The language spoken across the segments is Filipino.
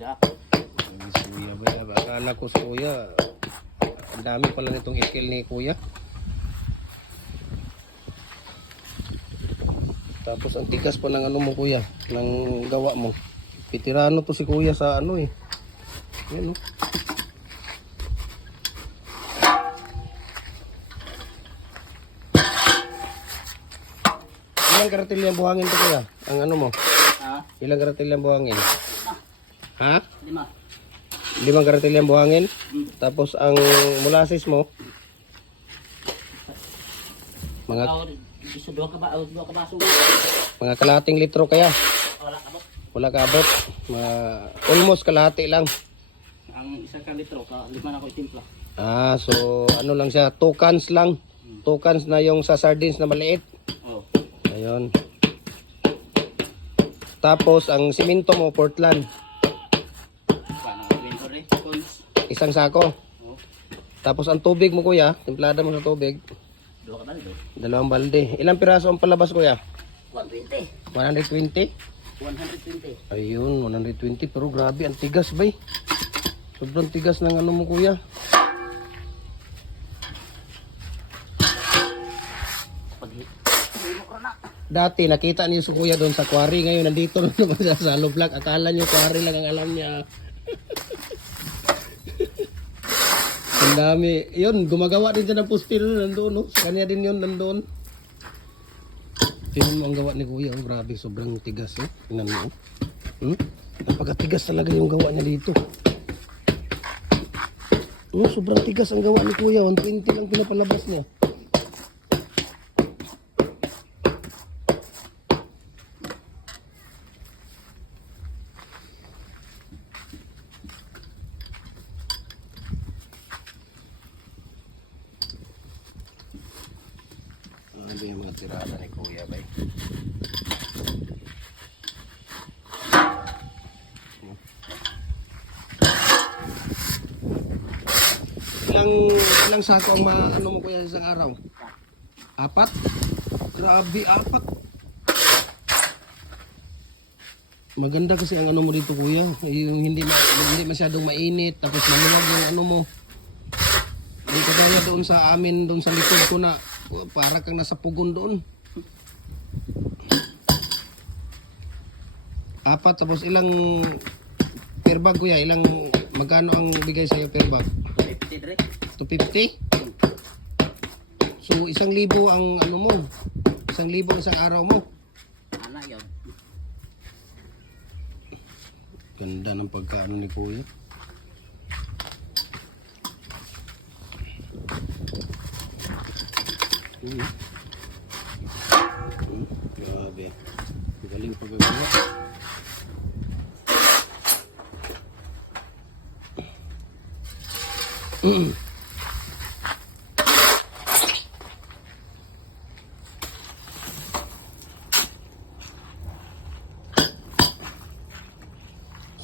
Si kuya ba? Akala ko si kuya. Ang dami pala nitong skill ni kuya. Tapos ang tigas pa ng ano mo kuya, ng gawa mo. Veterano to si kuya sa ano eh. Yan oh. Ilang karatil yung buhangin to kuya? Ang ano mo? Ha? Ilang karatil yung buhangin? Ha? 5. 5 karatil yung buhangin? Tapos ang molasses mo? Mga mga kalahating litro kaya? Wala ka abot. Almost kalahati lang. Ang isa ka litro, 5 na ako itimpla. Ah, so ano lang siya, 2 cans lang. 2 cans na yung sa sardines na maliit. Oh. Ayun. Tapos ang simento mo, Portland. Paano ang winter eh? Cons. Isang sako. Oh. Tapos ang tubig mo kuya, timplada mo sa tubig. 2 ka bali do. 2 balde. Ilang piraso ang palabas kuya? 120. 120? 120. Ayun, 120. Pero grabe, ang tigas bay. Sobrang tigas ng ano mo kuya. Dati nakita niyo si kuya doon sa quarry. Ngayon nandito na naman sa Salo Vlog. Akala niyo quarry lang ang alam niya. Ang dami. Yun, gumagawa din siya ng pustil nandoon. No? Sa kanya din yun nandoon. Tingnan mo ang gawa ni kuya. Oh, grabe, sobrang tigas. Eh. Tingnan mo. Napakatigas talaga yung gawa niya dito. Sobrang tigas ang gawa ni kuya. 120 lang pinapalabas niya. Ano yung mga tirada ni kuya bay? Ilang sako ang ano mo kuya sa isang araw? 4? Grabe, 4. Maganda kasi ang ano mo dito kuya. Yung hindi masyadong mainit. Tapos maluwag yung ano mo. Hindi kagaya doon sa amin, doon sa likod ko na para kang nasa pugon doon. 4, tapos ilang per bag kuya? Magkano ang bigay sa'yo per bag? 250? So 1,000 ang ano mo? 1,000 isang araw mo? Ana yun. Ganda ng pagkaano ni kuya. Grabe. Galing pagkagawa.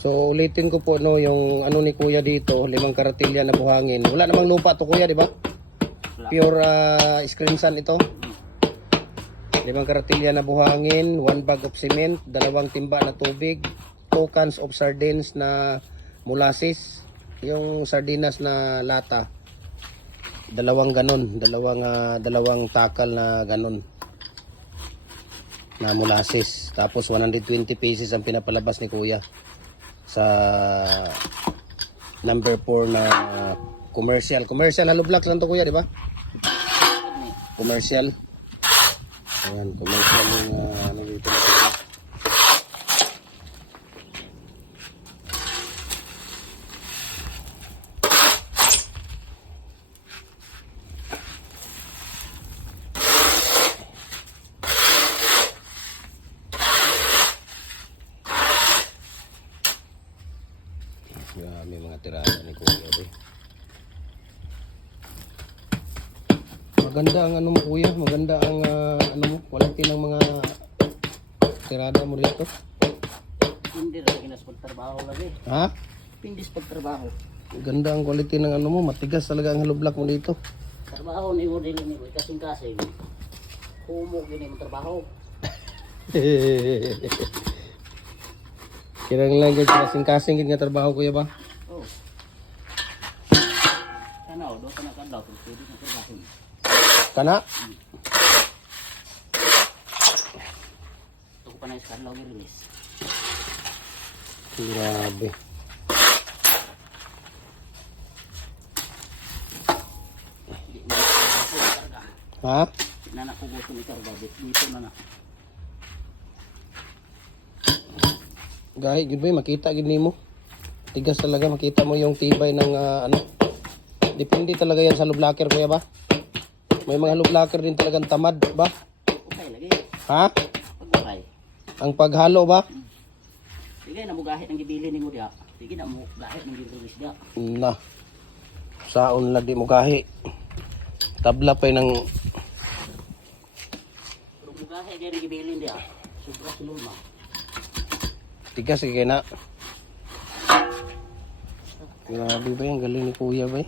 So ulitin ko po no yung ano ni kuya dito, 5 karatilya na buhangin. Wala namang lupa to kuya, di ba? Pure screen sun ito. 5 karatilya na buhangin, 1 bag of cement, 2 timba na tubig, 2 cans of sardines na molasses, yung sardinas na lata. 2 ganon, 2 takal na ganon na molasses. Tapos 120 pieces ang pinapalabas ni kuya sa number 4 na commercial. Commercial hollow block lang to kuya, di ba? Commercial. Ayan, commercial yung ano dito na kuya. May mga tirada ni kuya eh. Maganda ang ano mo kuya, maganda ang ano mo, quality ng mga tirada mo dito. Hindi rin kinas pagtrabaho lagi. Ha? Pindis pagtrabaho. Ganda ang quality ng ano mo, matigas talaga ang hollow block mo dito. Trabaho ni mo din ni mo kasing-kasing. Humo gini mo trabaho. Kirang lang gud kasing-kasing gid nga trabaho kuya ba? Oh. Tanaw, do ka na kadaw, pwede na trabaho. Kana? Ito ko pa na iskan lang release. Grabe. Di na ako karga. Ha? Di na ako gusto ni karga, dito na na. Gahi gud ba makita gid nimo. Tigas talaga makita mo yung tibay ng ano. Depende talaga yan sa lublaker kuya ba? May mga lublaker din talagang tamad ba? Okay lagi. Ha? Pag-okay. Ang paghalo ba? Sige na mo gahit ng gibili ni mo dia. Sige na mo gahit ng gibili dia. Na. Saon la di mo gahi. Tabla pa ng Pero mo gahit ng gibili dia. Sobra sulma. tigas kaya na. Grabe ba yung galing ni kuya ba?